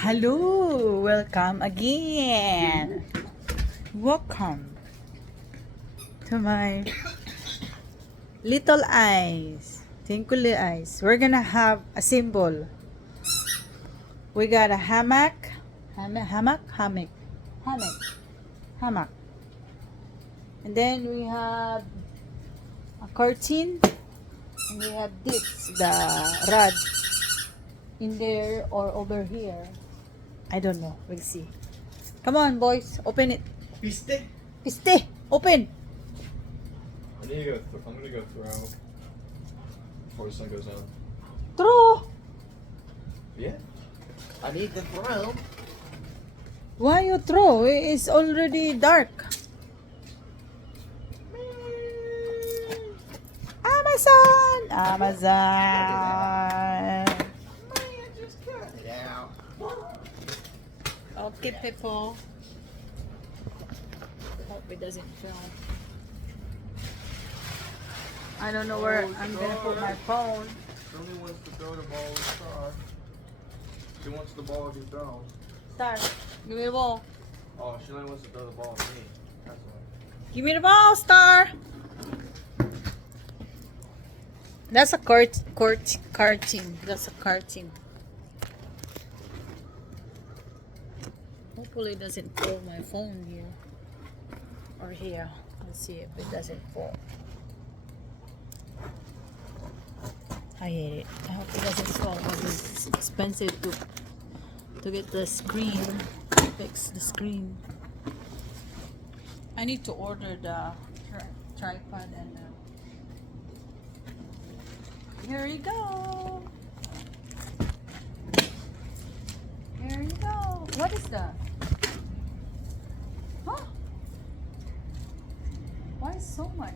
Hello, welcome again. Welcome to my little eyes, twinkly eyes. We're gonna have a symbol. We got a hammock, hammock, and then we have a curtain, and we have this, the rod in there or over here. I don't know. We'll see. Come on, boys. Open it. Piste. Piste. Open. I'm gonna go throw before the sun goes down. Throw. Yeah. I need to throw. Why you throw? It's already dark. Amazon. Amazon. Just cut it out. Okay, people. Hope it doesn't film. I don't know where I'm gonna put my phone. Somebody wants to throw the ball with Star. She wants the ball to be thrown. Star, give me the ball. Oh, she only wants to throw the ball to me. That's why. Give me the ball, Star. That's a cartoon. That's a cartoon. Hopefully it doesn't fall my phone here or here. Let's see if it doesn't fall. I hate it. I hope it doesn't fall because it's expensive to get the screen, fix the screen. I need to order the tripod and here you go. Here you go. What is that? Huh? Why so much?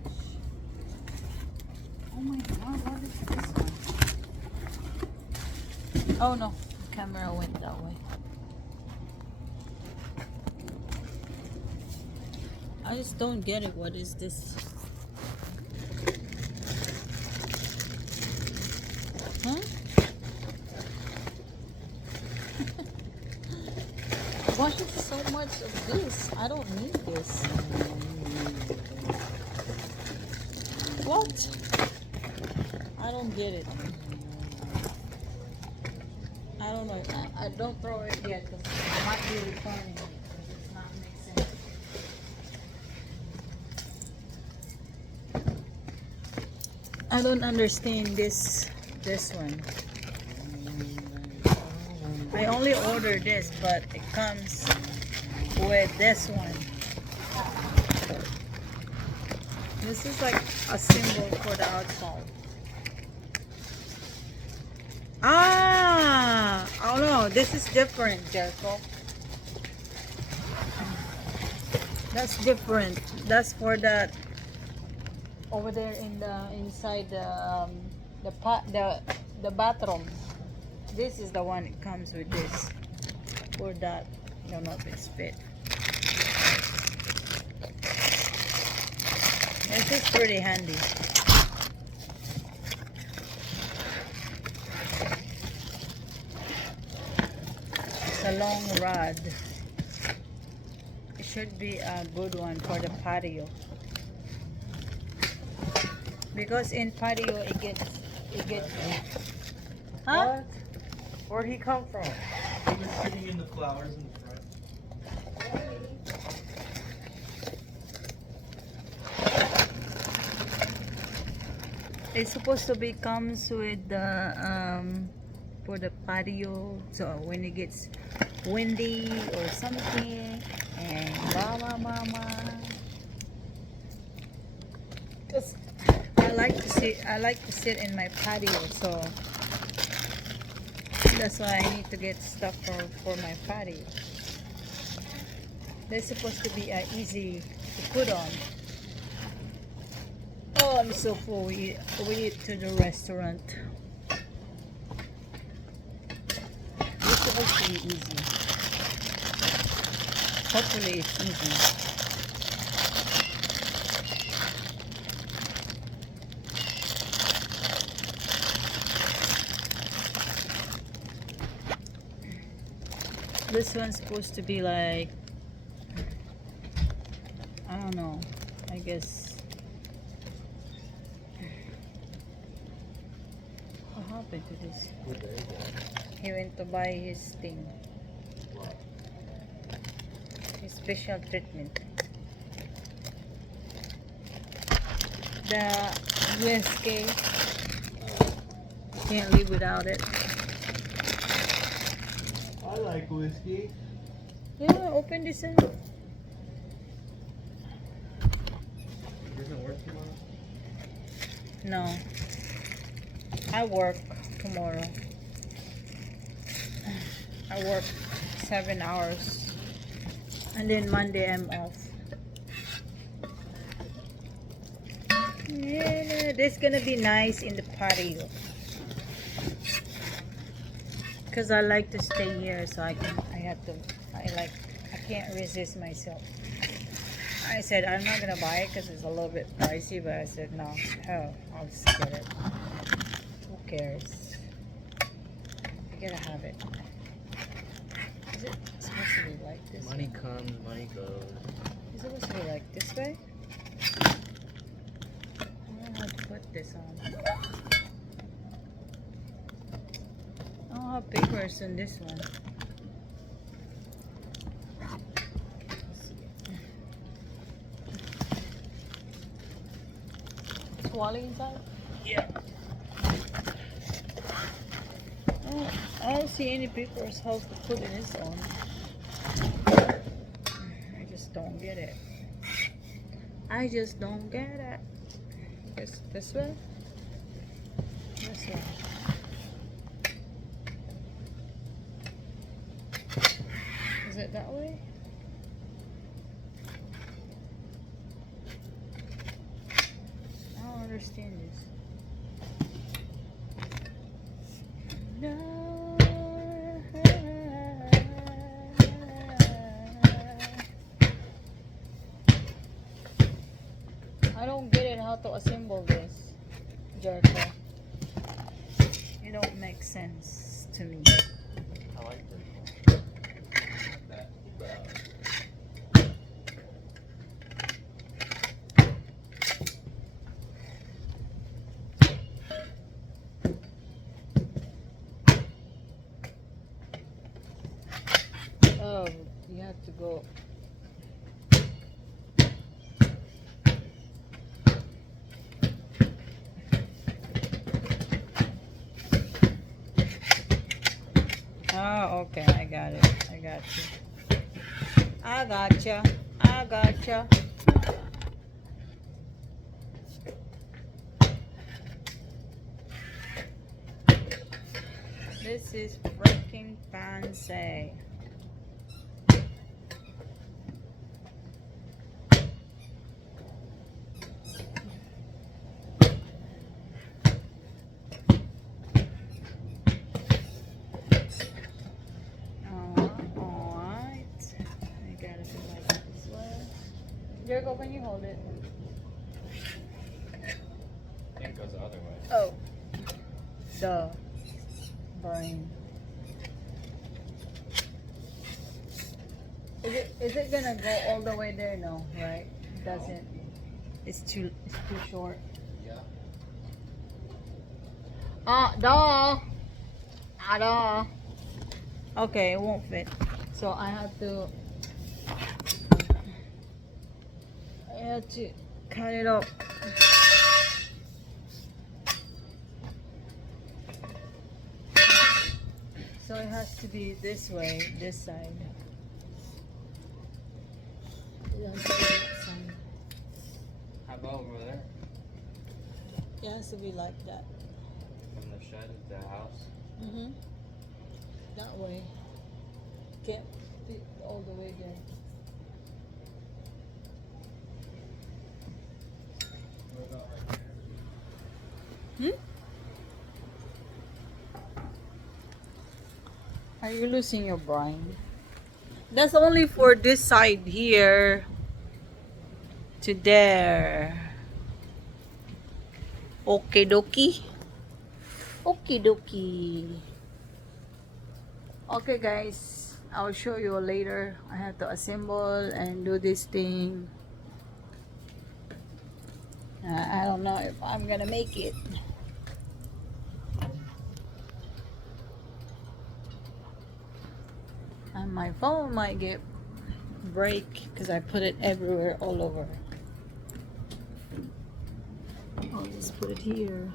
Oh my god, what is this one? Oh no, the camera went that way. I just don't get it. What is this? Huh? Why is so much of this? I don't need this. What? I don't get it. I don't know. I don't throw it yet because I might be returning it because it's not make sense. I don't understand this one. I only ordered this, but it comes with this one. This is like a symbol for the outside. Ah! Oh no, this is different, Jericho. That's different. That's for that over there in the inside the bathroom. This is the one that comes with this. For that, I don't know if it's fit. This is pretty handy. It's a long rod. It should be a good one for the patio. Because in patio it gets huh? What? Where'd he come from? He was sitting in the flowers in the front. It's supposed to be comes with the for the patio, so when it gets windy or something and mama. Cause I like to sit in my patio, so that's why I need to get stuff for my patio. They're supposed to be easy to put on. Oh, I'm so full. We eat to the restaurant. It's supposed to be easy. Hopefully it's easy. This one's supposed to be like, I don't know, I guess. What happened to this? He went to buy his thing. His special treatment. The USK. Can't live without it. I like whiskey. Yeah, open this one. Doesn't work tomorrow? No. I work tomorrow. I work 7 hours. And then Monday I'm off. Yeah, this is gonna be nice in the patio. Because I like to stay here, so I can't resist myself. I said I'm not gonna buy it because it's a little bit pricey, but I said no, hell, I'll just get it. Who cares? I gotta have it. Is it supposed to be like this? Money comes, money goes. Is it supposed to be like this way? I don't know how to put this on. I don't have papers in this one. Wally inside? Yeah. Oh, I don't see any papers how to put this on. I just don't get it. I just don't get it. This way? This way. Is it that way? I don't understand this. No. I don't get it how to assemble this, Jericho. It don't make sense to me. I like this one. Oh, you have to go. Oh, okay, I got it. I got you. I gotcha. I gotcha. This is freaking fancy. Jericho, can you hold it? I think it goes the other way. Oh. Duh. Brain. Is it gonna go all the way there? No, right? It doesn't. It's too short. Yeah. Duh. Duh. Okay, it won't fit. So I have to cut it up. So it has to be this way, this side. It has to be that side. How about over there? It has to be like that. From the shed to the house? Mm-hmm. That way. Can't fit all the way there. What about right Hmm? Are you losing your brain? That's only for this side here to there. Okie dokie. Okie dokie. Okay guys, I'll show you later. I have to assemble and do this thing. I don't know if I'm gonna make it. And my phone might get break because I put it everywhere, all over. I'll just put it here.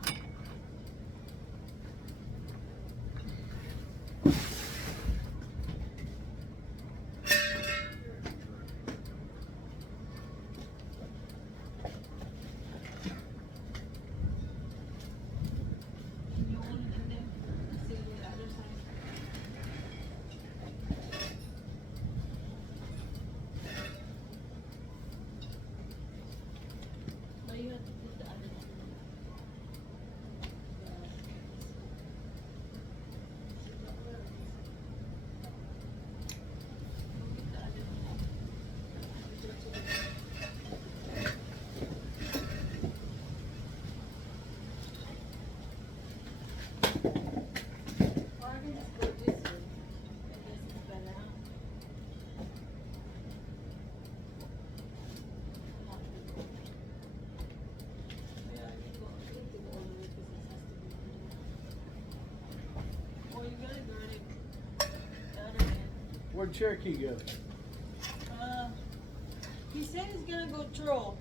Where'd Cherokee go? He said he's gonna go troll.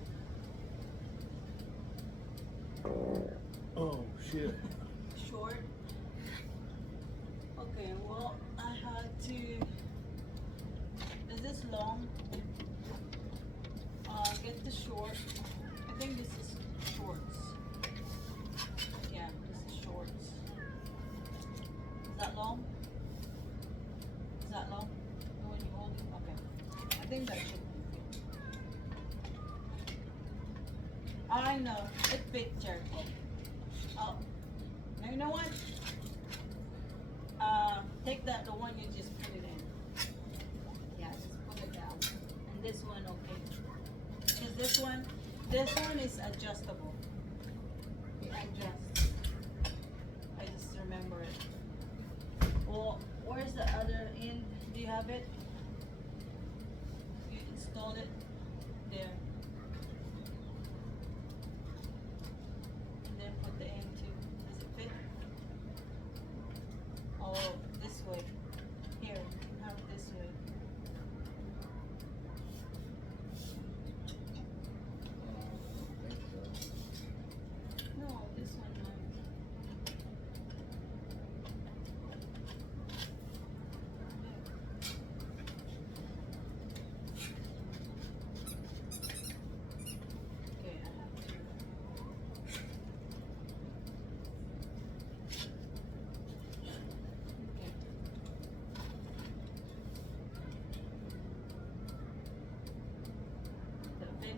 Oh shit. Short. Okay, well, I had to. Is this long? Get the short. I think this is shorts. Yeah, this is shorts. Is that long? Is that long? When you hold it? Okay. I think that should be good. I know. It fit Jericho. Oh. Now you know what? Take that, the one you just put it in. Yeah, just put it down. And this one, okay. Because this one is adjustable. It adjusts. I just remember it. Well, where's the other end? Do you have it? You installed it? There. And then put the end too. Does it fit? Oh, this way. Here, you have it this way. No, this one. Okay, I have to. Okay. The fit.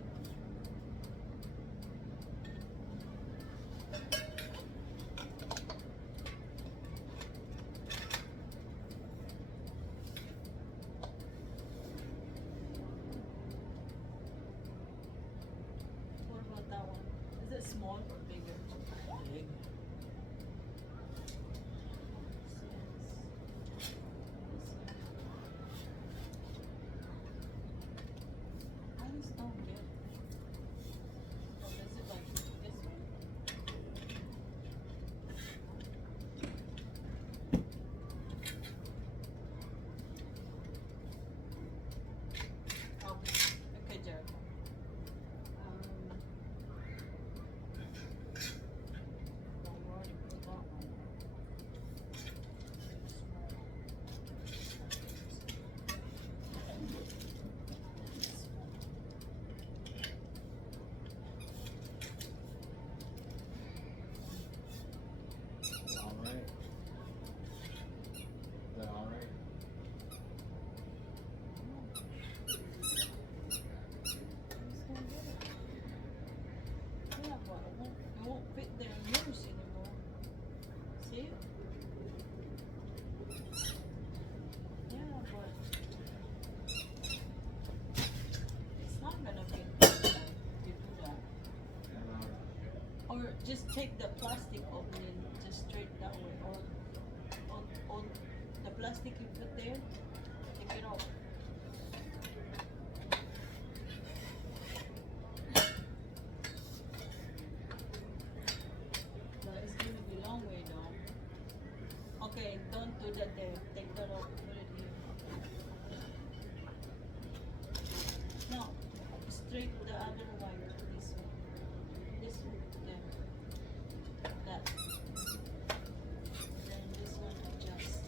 What about that one? Is it small or bigger? Big. I just don't get it. Or is it like this one? Okay, Jericho. Well, we already put that one. Alright. Is that alright? Yeah, but it won't fit their nose anymore. See? Yeah, but it's not gonna fit if you do that. Or just take the plastic off and then just straight that way. Or the plastic you put there, Wait, don't do that there. Take that off. Put it here. No, straight the other wire. This one. This one. There. That. Then this one adjust.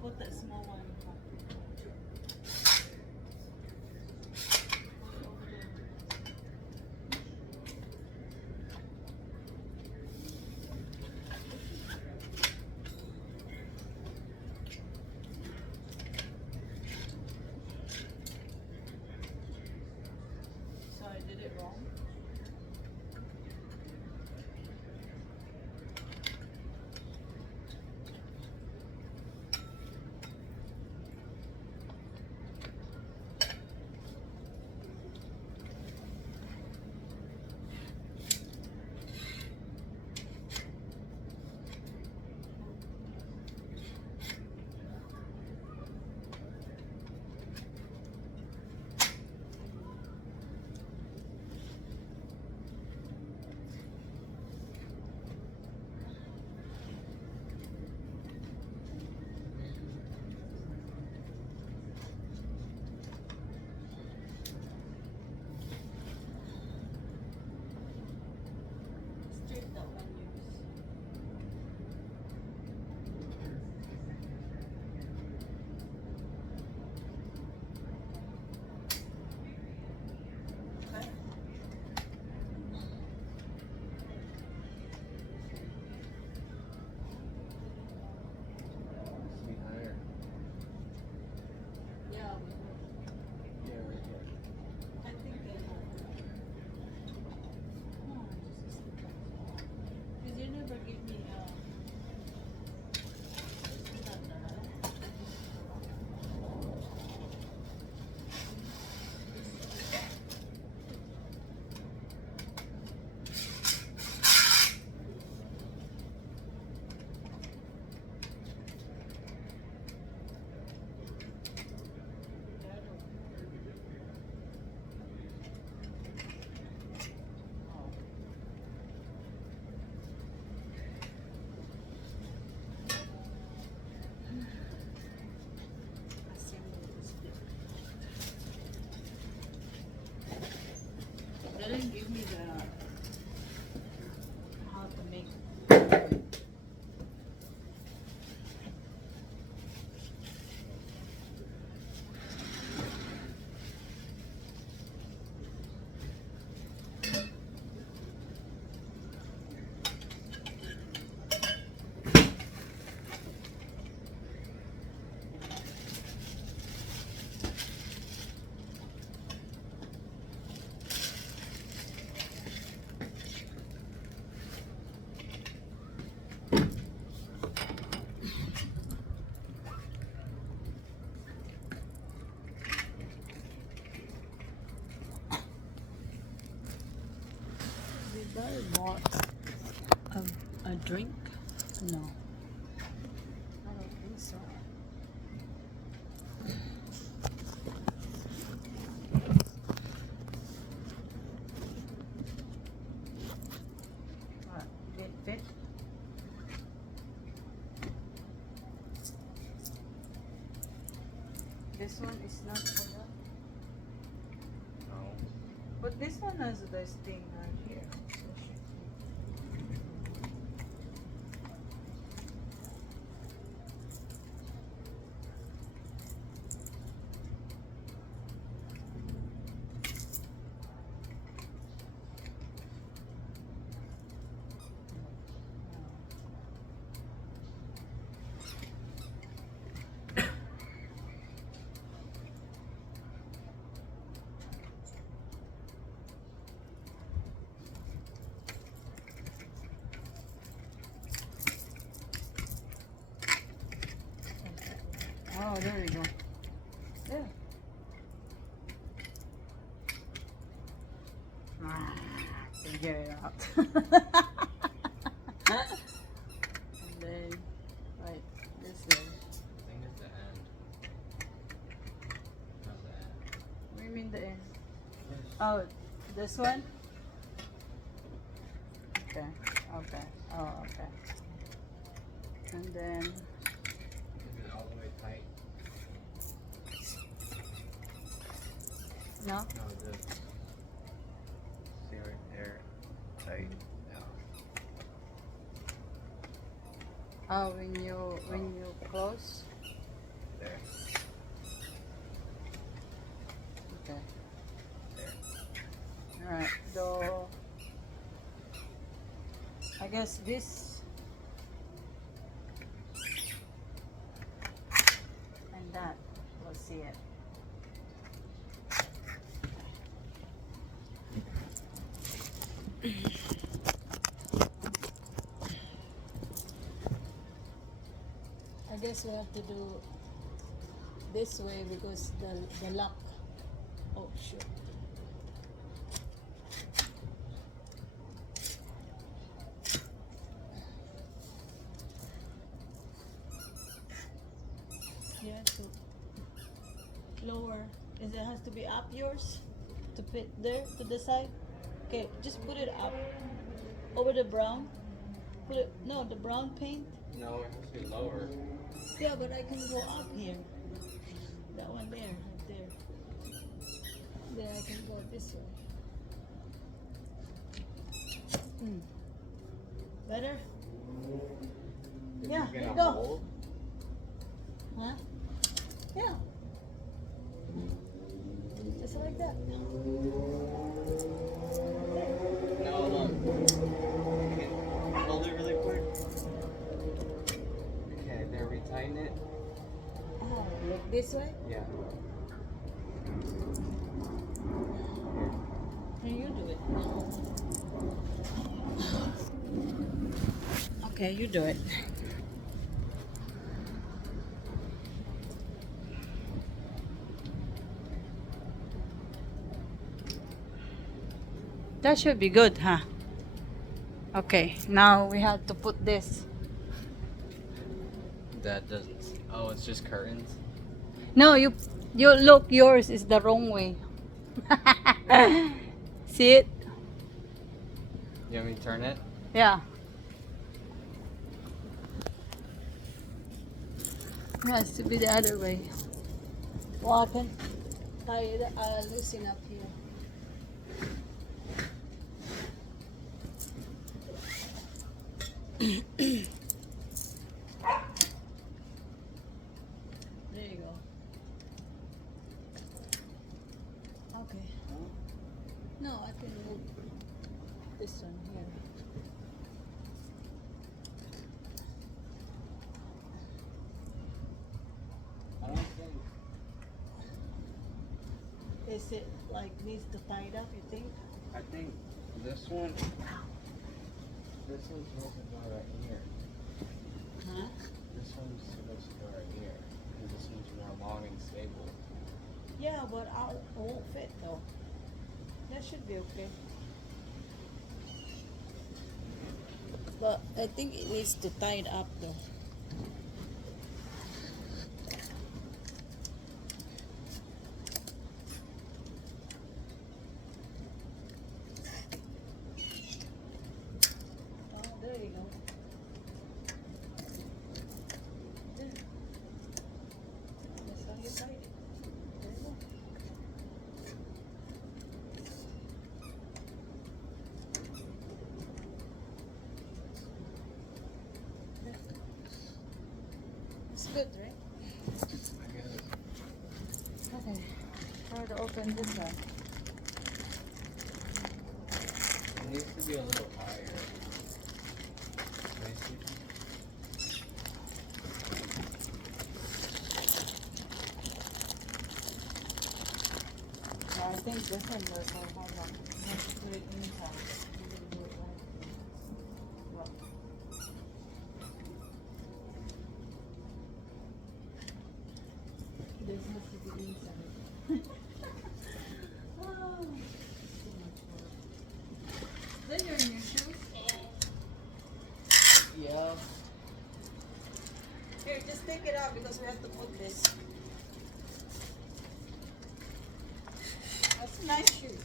Put that small one in front. So I did it wrong. Straight that one use. Okay. Must be higher. Yeah, Yeah, right here. I think they have. Because you never give me they didn't give me the how to make. Did I bought a drink? No. I don't think so. What? Did it fit? This one is not for that. No. But this one has this thing right here. out. And then, right, this way. I think it's the end. Not the end. What do you mean the end? Oh, this one? Okay, okay, oh, okay. And then, Is it all the way tight? no? No, this. See right there? Tight. No. Oh, when you close? There. Okay. There. Alright, so I guess this and that, we'll see it. I guess we have to do this way because the lock. Oh shoot. Yeah, so lower. Is it has to be up yours to fit there to the side? Okay, just put it up over the brown. Put it no the brown paint. No, it has to be lower. Yeah, but I can go up here. That one there, right there. Then I can go this way. Better? Is Yeah, it here you gonna go. hold? Huh? Yeah. Just like that. No, hold it really quick. Okay, there, retighten it. Oh, look this way? Yeah. Can you do it? Okay, you do it. That should be good, huh? Okay, now we have to put this. That doesn't. Oh, it's just curtains. No, you look, yours is the wrong way. See it? You want me to turn it? Yeah. It has to be the other way. Well, I can tie it, loosen up here. There you go. Okay. No, I can move this one here. I don't think. Is it like needs to tie it up, you think? I think this one. This one's supposed to go right here. Huh? This one's supposed to go right here. Because this one's more long and stable. Yeah, but it won't fit though. That should be okay. But I think it needs to tie it up though. Oh, there you go. There. That's how you tie it. There you go. It's good, right? I guess. Okay. Try to open this one. It needs to be a little higher. Basically. I think this one will go. Hold on. Let's put it inside. We're gonna do it right. Look. This has to be inside. Oh, too much work. Then your it out because we have to put this. That's a nice shoe.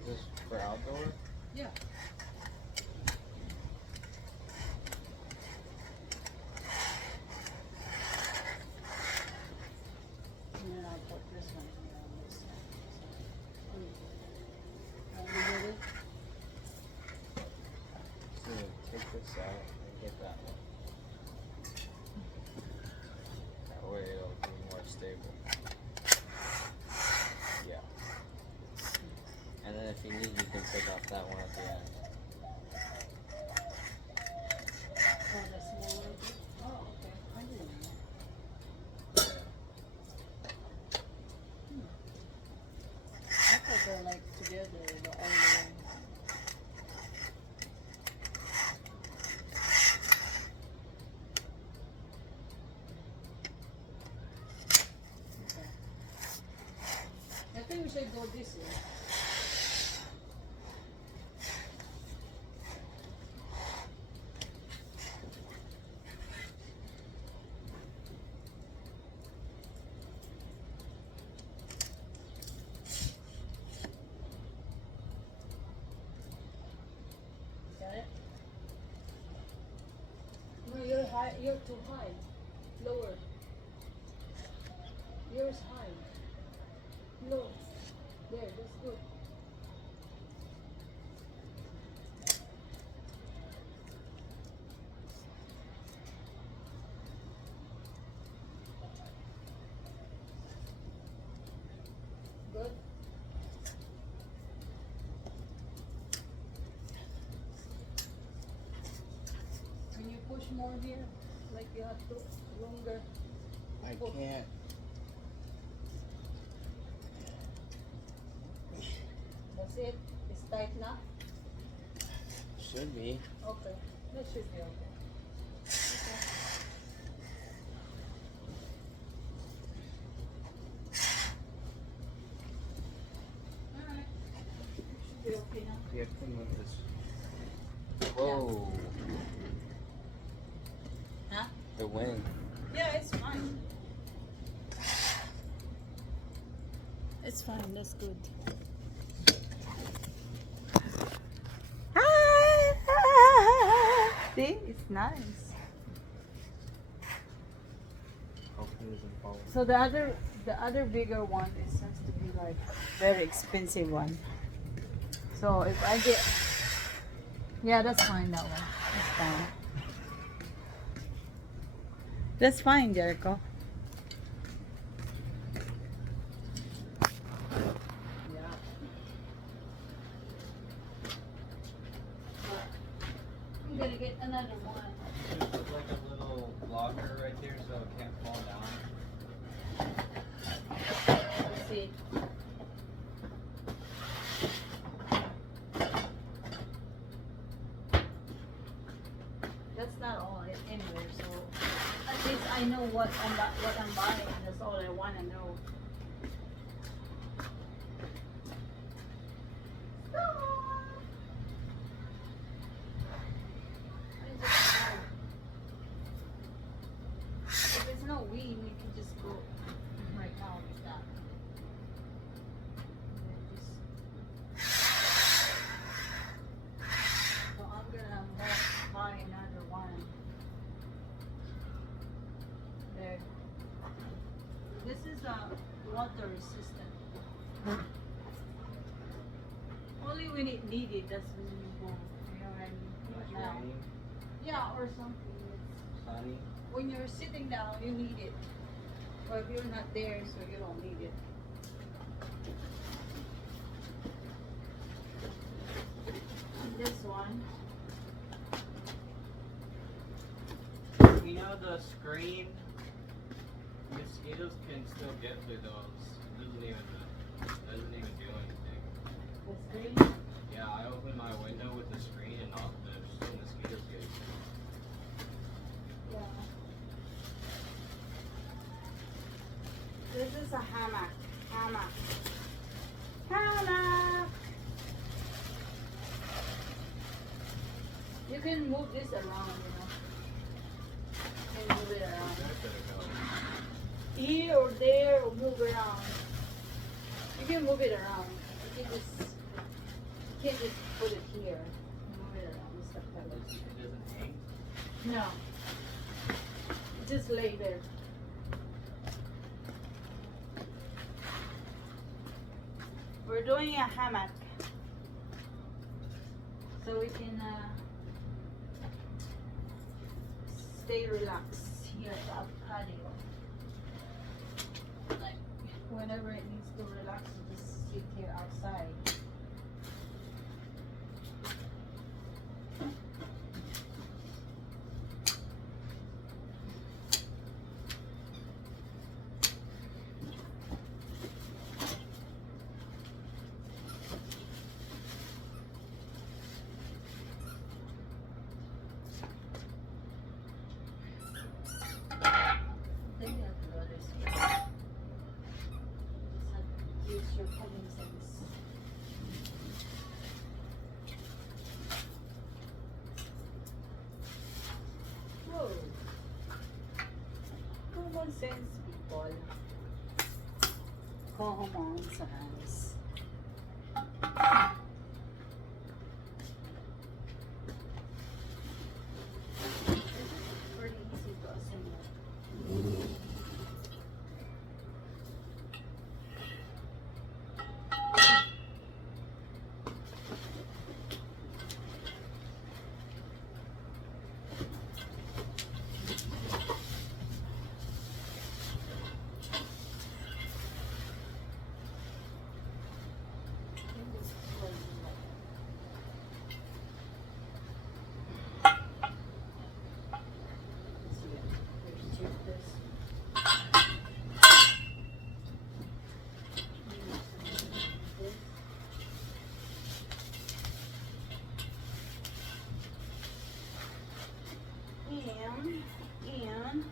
Is this for outdoor? Yeah. And then I'll put this one here on this side. You get it? So take this out and get that one. That way it'll be more stable. Yeah. And then if you need, you can take off that one at the end. Oh, the smaller bit? Oh, okay. I didn't know. I thought they're like together, the older ones. Okay. I think we should go this way. Got it? No, you're high. You're too high. Lower. Yours high. Low. There, that's good. Good. Can you push more here? Like you have to longer. I can't. That's it. It's tight now. Should be. Okay. That should be okay. Okay. Alright. Should be okay now. You have to move this. Whoa. Huh? The wing. Yeah, it's fine. It's fine, that's good. See, it's nice. Hopefully it doesn't fall. So the other bigger one is has to be like very expensive one. So if I get, yeah, that's fine. That one, that's fine. That's fine, Jericho. Yeah. I'm gonna get another one. Put like a little blocker right there so it can't fall down. Let's see. That's not all anywhere, so at least I know what I'm buying. That's all I want to know. If it's no wind, you can just go right now with that. And then so I'm gonna buy another one. There. This is a water resistant. Only when it needed, that's when you go. You know what I mean? When it's But now- raining, Yeah, or something. It's, sunny. when you're sitting down, you need it. Or if you're not there, so you don't need it. And this one. know the screen? Mosquitoes can still get through those. Doesn't even do anything. The screen? Yeah, I opened my window with the screen and all there's still mosquitoes getting through. Yeah. This is a hammock. Hammock. Hammock! You can move this around, you know. You can move it around. Where did it go? Here or there or move around. You can move it around. You can't just put it here. Move it around. It's like that. It doesn't hang? No. Just lay there. We're doing a hammock. So we can stay relaxed here at the patio. Like whenever it needs to relax, you just sit here outside. Use your common sense. Whoa. Common sense, people. Common sense. Pretty easy to assemble. And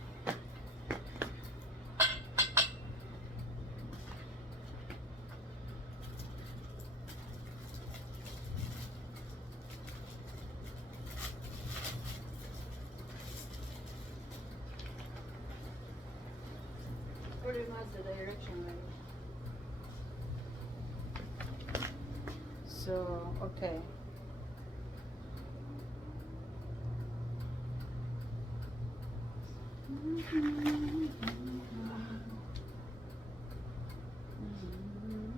pretty much the direction right. So okay.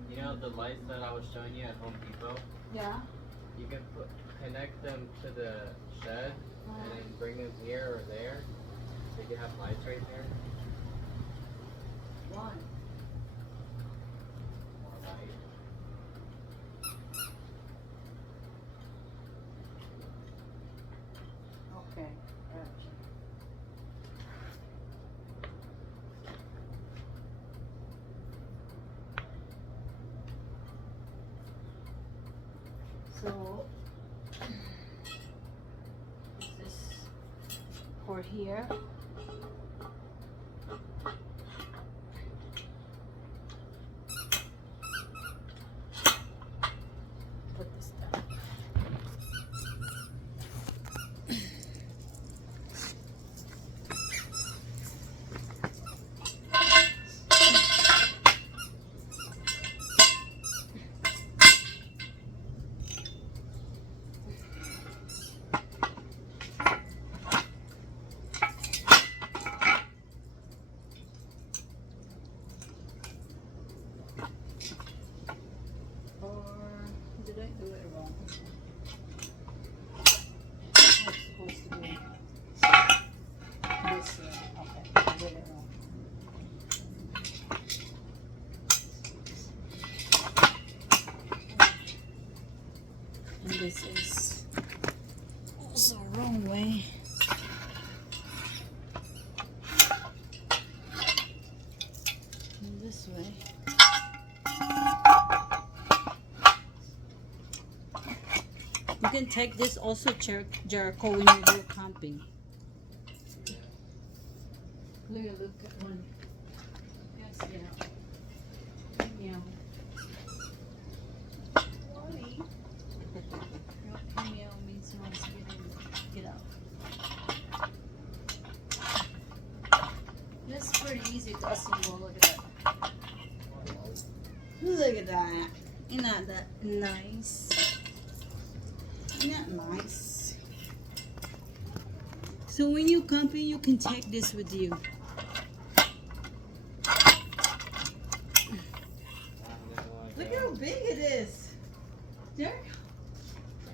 You know the lights that I was showing you at Home Depot? Yeah. You can connect them to the shed and then bring them here or there. So you can have lights right there. Why? More light. Okay. Gotcha. So is this for here? Put this down. this way. You can take this also, Jericho, when you go camping. Look at one. Yes, yeah. Meow. Wally. Meow means he wants to get out. That's pretty easy to assemble. Look at that. Look at that. Isn't that nice? Isn't that nice? So when you camping, you can take this with you. Look how big it is. Derek,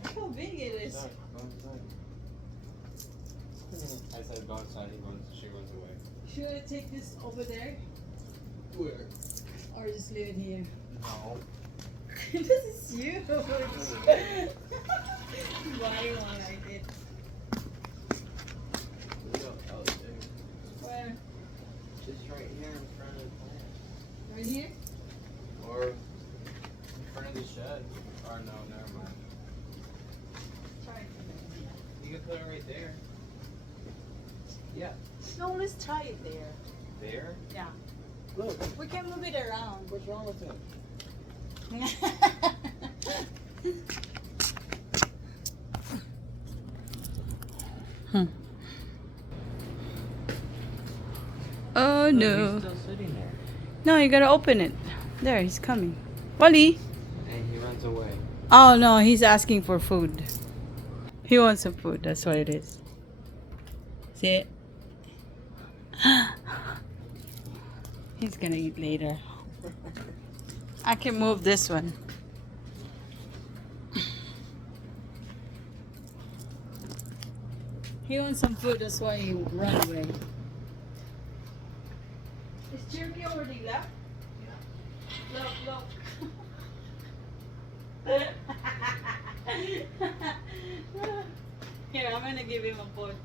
look how big it is. Go inside. I said go inside, she runs away. Should I take this over there? Where? Or just leave it here? No. This is huge. Why you want like it? Where? Just right here in front of the plant. Right here? Or in front of the shed. Or no, never mind. Try it. You can put it right there. Yeah. No, let's try it there. There? Yeah. Look. We can move it around. What's wrong with it? Oh Look, no. he's still sitting there. No, you gotta open it. There, he's coming. Wally. And he runs away. Oh no, he's asking for food. He wants some food, that's what it is. See it? He's gonna eat later. I can move this one. He wants some food, that's why he ran away. Is Jeremy already left? Yeah. Look. Here, I'm gonna give him a food.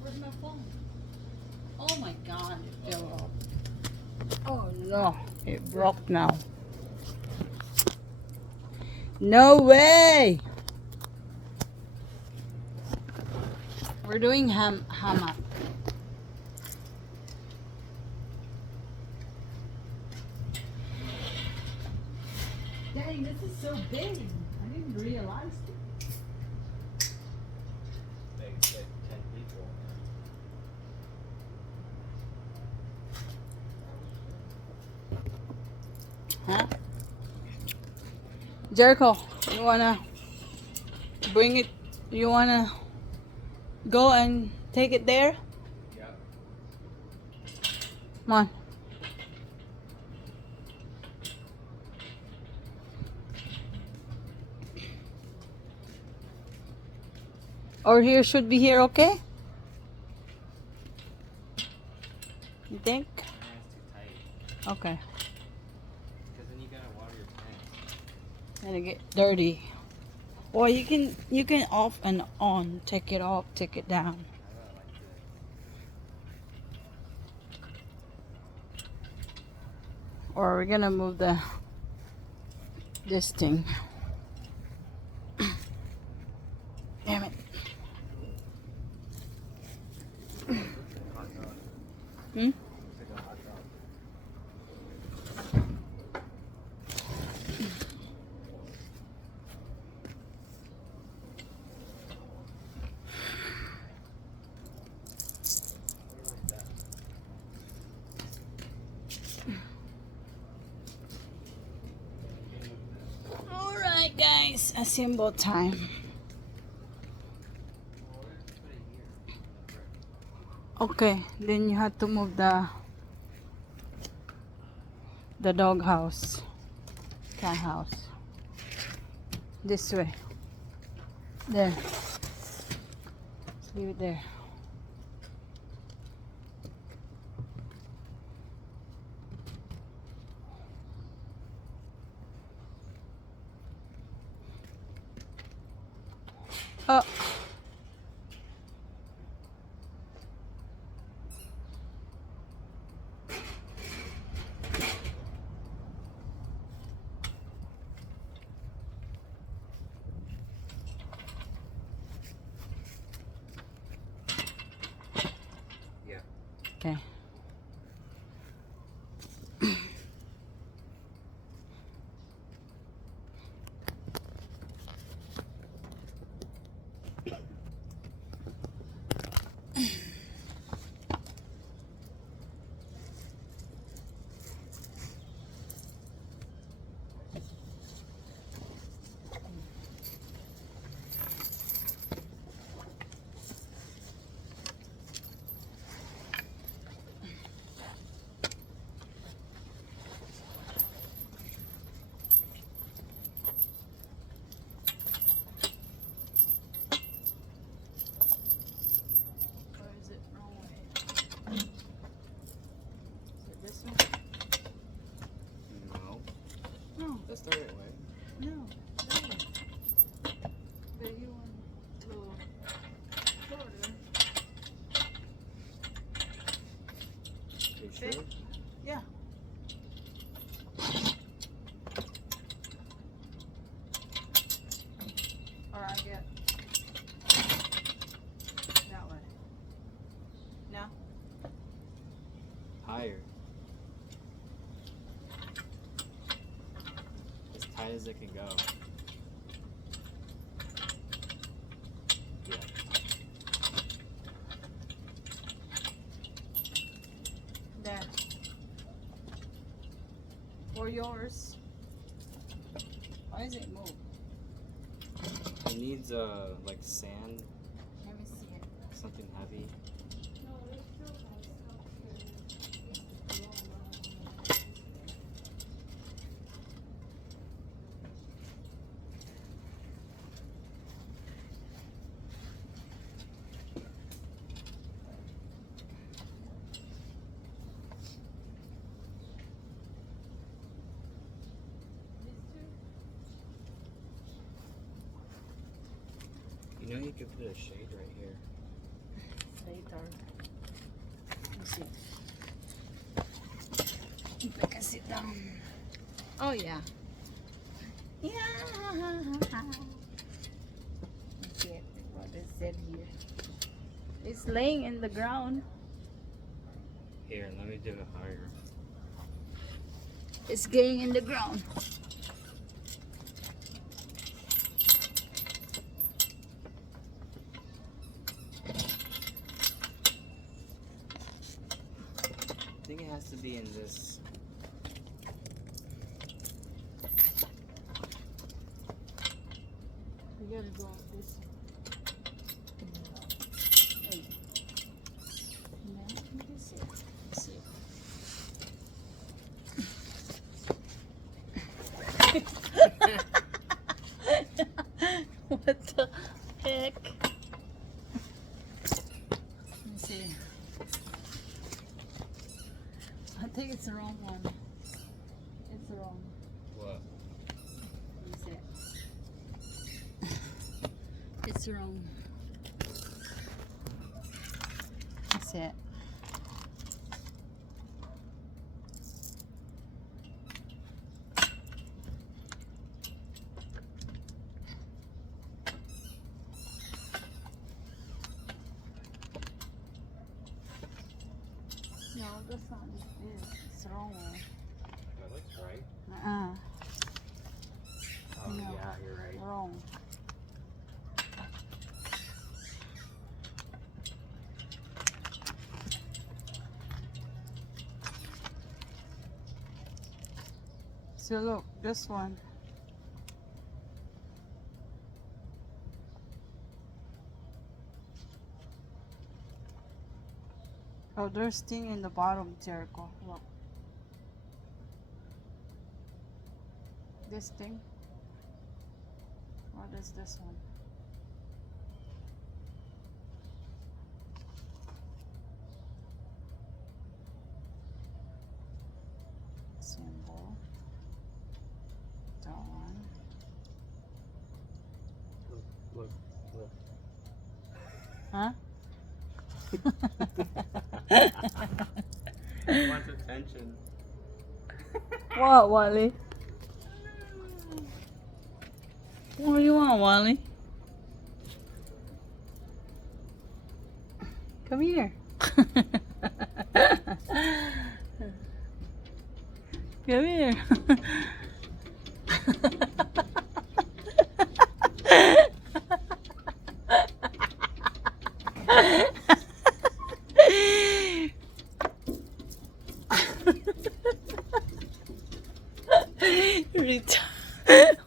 Where's my phone? Oh my god, it fell off. Oh no, it broke now. No way! We're doing hammock. Dang, this is so big. I didn't realize it. They fit 10 people. Huh? Jericho, you wanna bring it? You wanna go and take it there? Yep. Come on. Or here should be here, okay? You think? That's too tight. Okay. Because then you gotta water your plants. And it get dirty. Or you can off and on. Take it off, take it down. I really like this. Or we're gonna move this thing. Damn it. Hot dog. Hmm? It's like a hot dog. It's assemble time. Okay, then you have to move the dog house, cat house, this way. There. Let's leave it there. Oh. Yeah. Okay. No. No, That's the right way. no. But you want a little shorter. You Okay. sure? Yeah. Or I get that way. No? Higher. As tight as it can go. Yeah. There. Or yours. Why is it move? It needs like sand, Let me see it. something heavy. You know you could put a shade right here. Later. Let me see. If I can sit down. Oh yeah. Yeah. Let's see it. What is it here? It's laying in the ground. Here, let me do it higher. It's getting in the ground. I think it has to be in this. We gotta go this way. Hey. No, this is it. This is it. What the heck? Let me see. I think it's the wrong one. It's wrong. What? Let me see. It's wrong. That's it. No, that's not it. It's the wrong one. That looks right. Uh-uh. Oh No. yeah, you're right. Wrong. So look, this one. Oh, there's thing in the bottom, Jericho. Look. This thing. What is this one? Symbol. That one. Look, look. Huh? He wants attention. What, Wally? What do you want, Wally? Come here. Come here.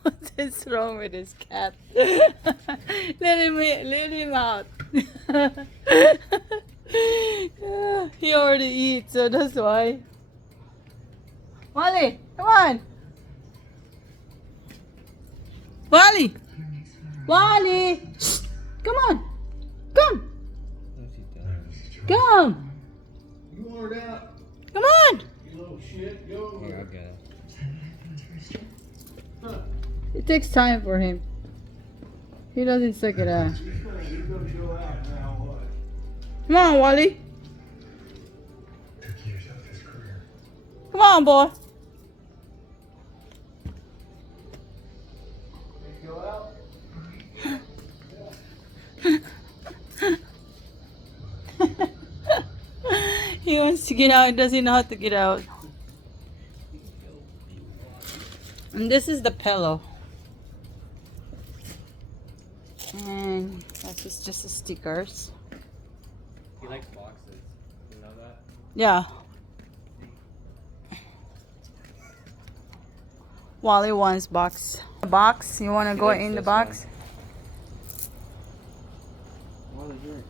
What is wrong with this cat? Let him out. He already eats, so that's why. Wally, come on. Wally. Wally. Come on. Come. What's he doing? Come. You want her out? Come on. You little shit. Go over Here, I'll there. get it. It takes time for him. He doesn't suck it out. He's gonna chill out now. What? Come on, Wally. Took years off his career. Come on, boy. You go out? He wants to get out. He doesn't know how to get out. And this is the pillow. And this is just the stickers. He likes boxes. You know that? Yeah. Wally wants box. Box? You want to He go likes in the this box? What is it?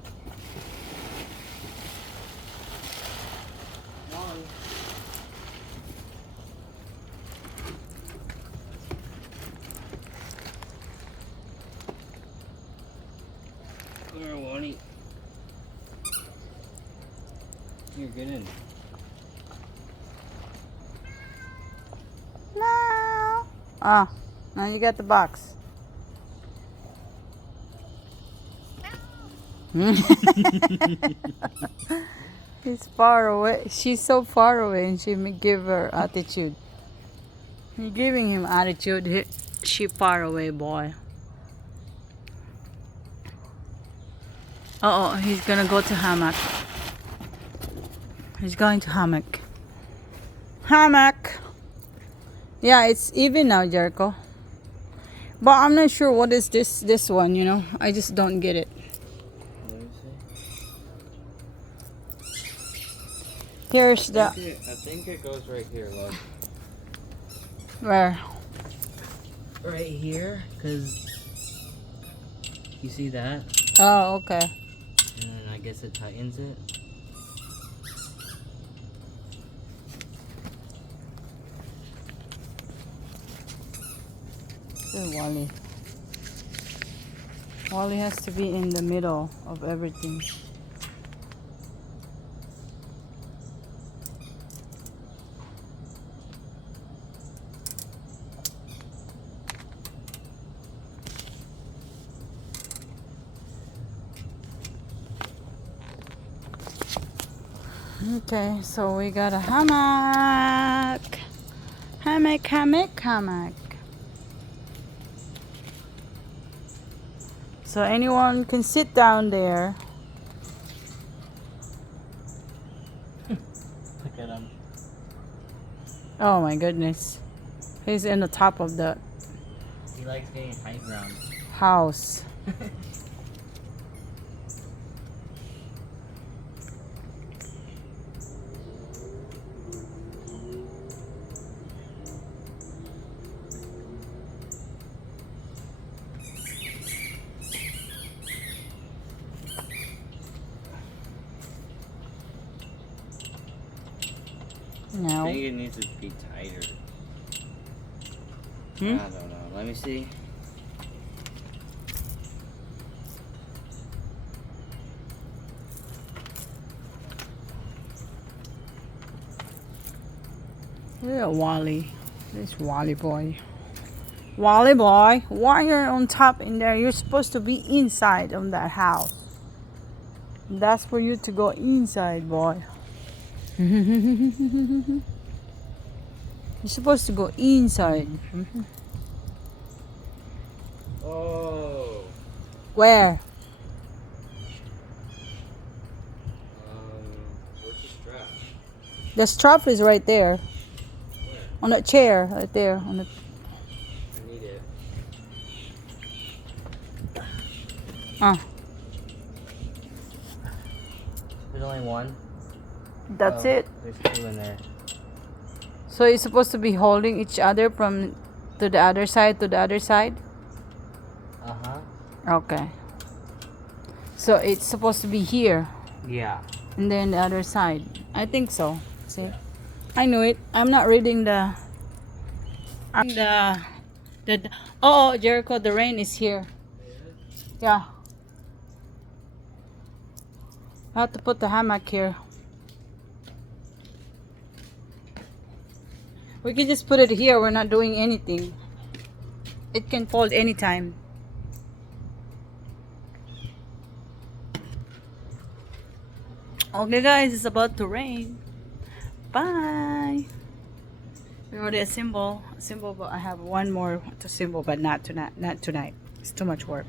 Wally. Here, Wally. Here, get in. No. Ah, now you got the box. He's far away. She's so far away, and she may give her attitude. You're giving him attitude. She far away, boy. Oh, he's gonna go to hammock. He's going to hammock. Hammock. Yeah, it's even now, Jericho. But I'm not sure what is this one, you know. I just don't get it. Let me see. Here's the I think it goes right here, look. where? Right here, because you see that? Oh, okay. And then I guess it tightens it. Hey, Wally. Wally has to be in the middle of everything. Okay, so we got a hammock. Hammock, hammock, hammock. So anyone can sit down there. Look at him. Oh my goodness. He's in the top of the He likes getting high ground. house. I No. think it needs to be tighter. Hmm? I don't know. Let me see. Yeah, Wally. This Wally boy. Wally boy, why you're on top in there? You're supposed to be inside of that house. That's for you to go inside, boy. You're supposed to go inside. Oh. Where? Where's the strap? The strap is right there. Where? On the chair, right there. On the. I need it. There's only one. That's Oh, it. There's two in there. So you're supposed to be holding each other from to the other side to the other side. Okay. So it's supposed to be here Yeah. and then the other side. I think so. See, I knew it. I'm not reading the. Oh, Jericho, the rain is here. Yeah. I have to put the hammock here. We can just put it here. We're not doing anything. It can fold anytime. Okay, guys, it's about to rain. Bye. We already assemble, but I have one more to assemble, but not tonight. Not tonight. It's too much work.